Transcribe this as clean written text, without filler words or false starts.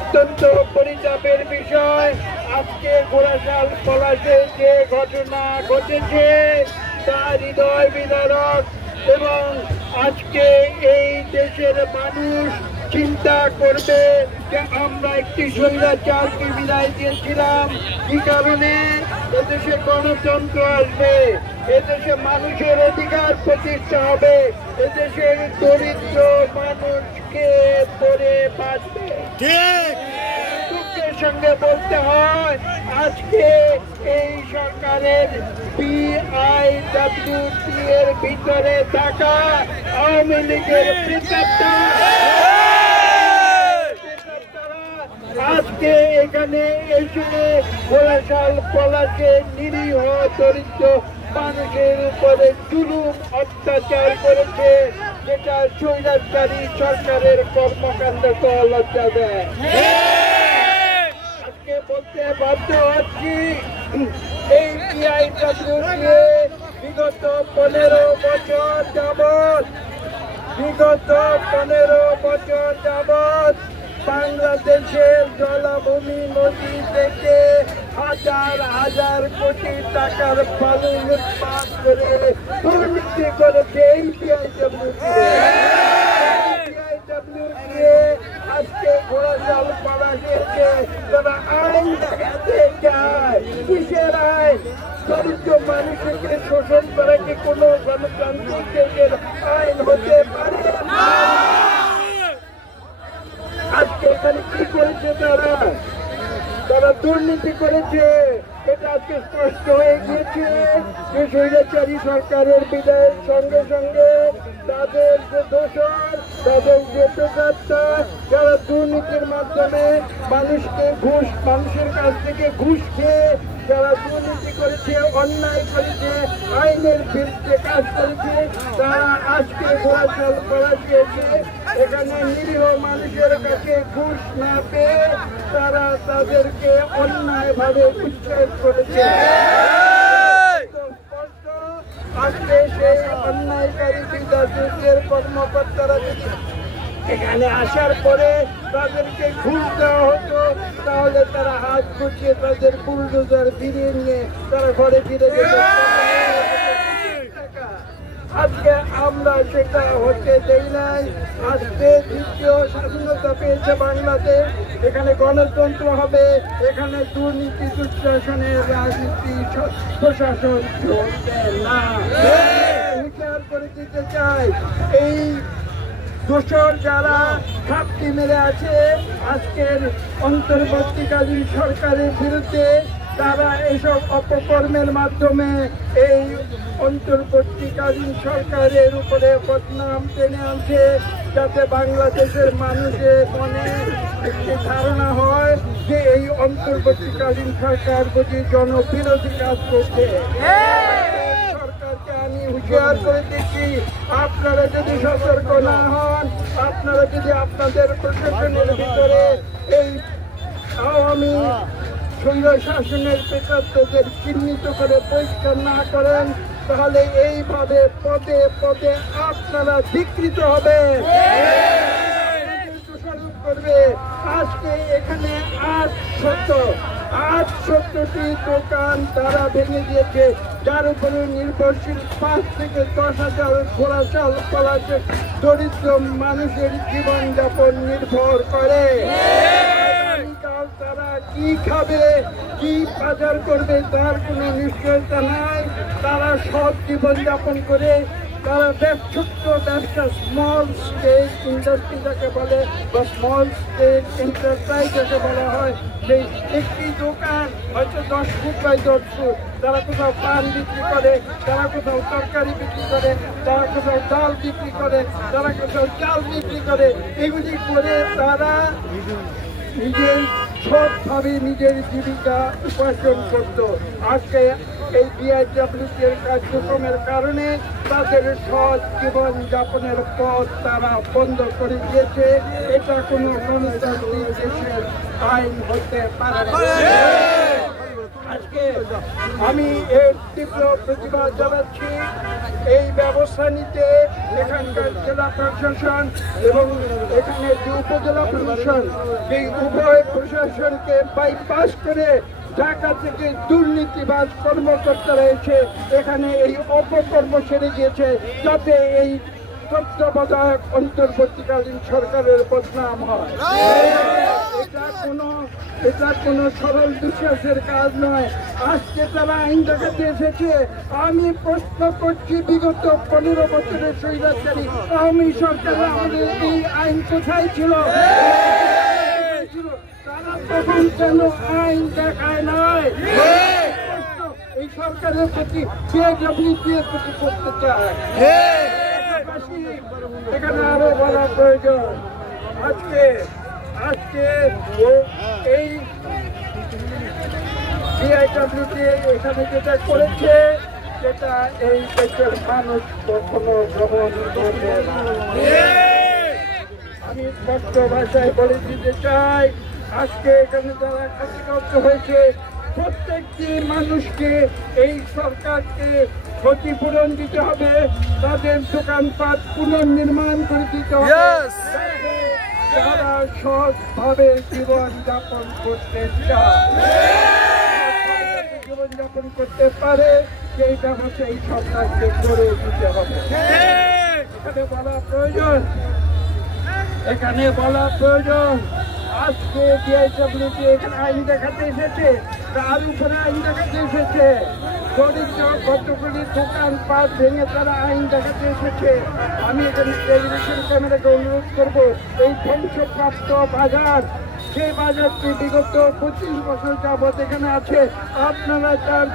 অত্যন্ত পরিতাপের বিষয়। আজকে ঘোড়াশাল পলাশে যে ঘটনা ঘটেছে তা হৃদয় বিদারক এবং আজকে এই দেশের মানুষ চিন্তা করবে যে আমরা একটি স্বৈরাচারকে বিদায় দিয়েছিলাম কি কারণে। এদেশে গণতন্ত্র আসবে, এদেশে মানুষের অধিকার প্রতিষ্ঠা হবে, এদেশের দরিদ্র মানুষকে পরে বাঁচবে। দুঃখের সঙ্গে বলতে হয় আজকে এই সরকারের PIWT এর ভিতরে থাকা আওয়ামী লীগের প্রেতাত্মা আজকে এখানে এসে ঘোড়াশাল পলাশে নিরীহ দরিদ্র মানুষের উপরে জুলুম অত্যাচার করেছে, যেটা স্বৈরাচারী সরকারের কর্মকাণ্ডকে লজ্জা দেয়। আজকে বলতে বাধ্য হচ্ছি এই PIWT বিগত 15 বছর যাবৎ বাংলাদেশের জলাভূমি নদী থেকে হাজার হাজার কোটি টাকার বালু লুটপাট করে দুর্নীতি করেছে এই PIWT। আজকে ঘোড়াশাল পলাশে তারা আইন দেখাতে চায়। কিসের আইন? দরিদ্র মানুষকে শোষণ করে কি কোনো গণতান্ত্রিক দেশের আইন হতে পারে? আজকে এখানে কি করেছে তারা দুর্নীতি করেছে। এটা আজকে স্পষ্ট হয়ে গিয়েছে যে স্বৈরাচারী সরকারের বিদায়ের সঙ্গে সঙ্গে তাদের যে দোষর, তাদের যে প্রেতাত্মা, যারা দুর্নীতির মাধ্যমে মানুষের কাছ থেকে ঘুষ খেয়ে যারা দুর্নীতি করেছে, অন্যায় করেছে, আইনের বিরুদ্ধে কাজ করেছে, তারা আজকে ঘোড়াশাল পলাশিয়েছে। এখানে নিরীহ মানুষের কাছে ঘুষ না পেয়ে তারা তাদেরকে অন্যায় ভাবে উচ্ছেদ করেছে। আজকে সেই অন্যায়কারী বিদাসের কর্মকর্তারা যদি এখানে আসার পরে তাদেরকে ঘুষ দেওয়া হতো, তাহলে তারা হাত গুছিয়ে তাদের বুলডোজার ফিরিয়ে নিয়ে তারা ঘরে ফিরে যেত। আজকে আমরা সেটা হতে দেই নাই। আজকে দ্বিতীয় স্বাধীনতা পেয়েছে বাংলাদেশ, এখানে গণতন্ত্র হবে, এখানে দুর্নীতি দুঃশাসনের রাজনীতি প্রশাসন চলবে না। বিচার করে দিতে চাই এই দোষর যারা ঘাপটি মেরে আছে আজকের অন্তর্বর্তীকালীন সরকারের বিরুদ্ধে, তারা এসব অপকর্মের মাধ্যমে এই অন্তর্বর্তীকালীন সরকারের উপরে বদনাম টেনে আনছে, যাতে বাংলাদেশের মানুষের মনে একটি ধারণা হয় যে এই অন্তর্বর্তীকালীন সরকার বুঝি জনবিরোধী কাজ করছে। সরকারকে আমি হুঁশিয়ার করে দিচ্ছি, আপনারা যদি সতর্ক না হন, আপনারা যদি আপনাদের প্রশাসনের ভিতরে এই আওয়ামী স্বৈরশাসনের প্রেতাত্মদের চিহ্নিত করে পরিষ্কার না করেন, তাহলে এইভাবে পদে পদে আপনারা ধিক্কৃত হবে, দোষারোপ করবে। আজকে এখানে 870টি দোকান তারা ভেঙে দিয়েছে, যার উপরে নির্ভরশীল 5 থেকে 10,000 ঘোড়াশাল পলাশে দরিদ্র মানুষের জীবনযাপন নির্ভর করে। তারা কি খাবে, কি বাজার করবে তার কোনো নিশ্চয়তা নাই। তারা সব জীবনযাপন করে তারা ছোট্ট ব্যবসা, স্মল স্কেল ইন্ডাস্ট্রি যাকে বলে বা স্মল স্কেল এন্টারপ্রাইজ যাকে বলা হয়, সেই একটি দোকান হয়তো 10 ফুট বাই 10 ফুট, তারা কোথাও পান বিক্রি করে, তারা কোথাও তরকারি বিক্রি করে, তারা কোথাও ডাল বিক্রি করে, তারা কোথাও চাল বিক্রি করে। এগুলি করে তারা নিজের সৎভাবে নিজের জীবিকা উপার্জন করত। আজকে এই PIWT এর কার্যক্রমের কারণে তাদের সৎ জীবন যাপনের পথ তারা বন্ধ করে দিয়েছে। এটা কোনো গণতান্ত্রিক দেশের আইন হতে পারে না। আজকে আমি এর তীব্র প্রতিবাদ জানাচ্ছি। এই ব্যবস্থা নিতে এখানকার জেলা প্রশাসন এবং এখানে যে উপজেলা প্রশাসন, এই উভয় প্রশাসনকে বাইপাস করে ঢাকা থেকে দুর্নীতিবাজ কর্মকর্তারা এসে এখানে এই অপকর্ম সেরে গিয়েছে, যাতে এই তত্ত্বাবধায়ক অন্তর্বর্তীকালীন সরকারের বদনাম হয়। এটা কোনো সরল বিশ্বাসের কাজ নয়। আজকে তারা আইন দেখাতে এসেছে। আমি প্রশ্ন করছি, বিগত 15 বছরের স্বৈরাচারী আওয়ামী সরকার আমাদের এই আইন কোথায় ছিল? তারা তখন কেন আইন দেখায় নাই? এই সরকারের প্রতি প্রতি করতে চায়। এখানে আরো বলা প্রয়োজন। আজকে এই বিআইডব্লিউটি এখানে যেটা করেছে, সেটা এই দেশের মানুষ কখনো গ্রহণ করবে না। আমি স্পষ্ট ভাষায় বলে দিতে চাই, আজকে এখানে যারা ক্ষতিগ্রস্ত হয়েছে প্রত্যেকটি মানুষকে এই সরকারকে ক্ষতিপূরণ দিতে হবে, তাদের দোকানপাট পুনর্নির্মাণ করে দিতে হবে, যারা সৎভাবে জীবনযাপন করতে চায়, জীবনযাপন করতে পারে, সেই ব্যবস্থা এই সরকারকে করে দিতে হবে। এখানে বলা প্রয়োজন আজকে বিআইডব্লিউটি এখানে আইন দেখাতে এসেছে, তার উপরে আইন দেখাতে এসেছে। দরিদ্র কতগুলি দোকানপাট ভেঙে তারা আইন দেখাতে এসেছে। আমি এখানে টেলিভিশন ক্যামেরাকে অনুরোধ করবো, এই ধ্বংসপ্রাপ্ত বাজার, সেই বাজারটি বিগত 25 বছর যাবৎ এখানে আছে। আপনারা তার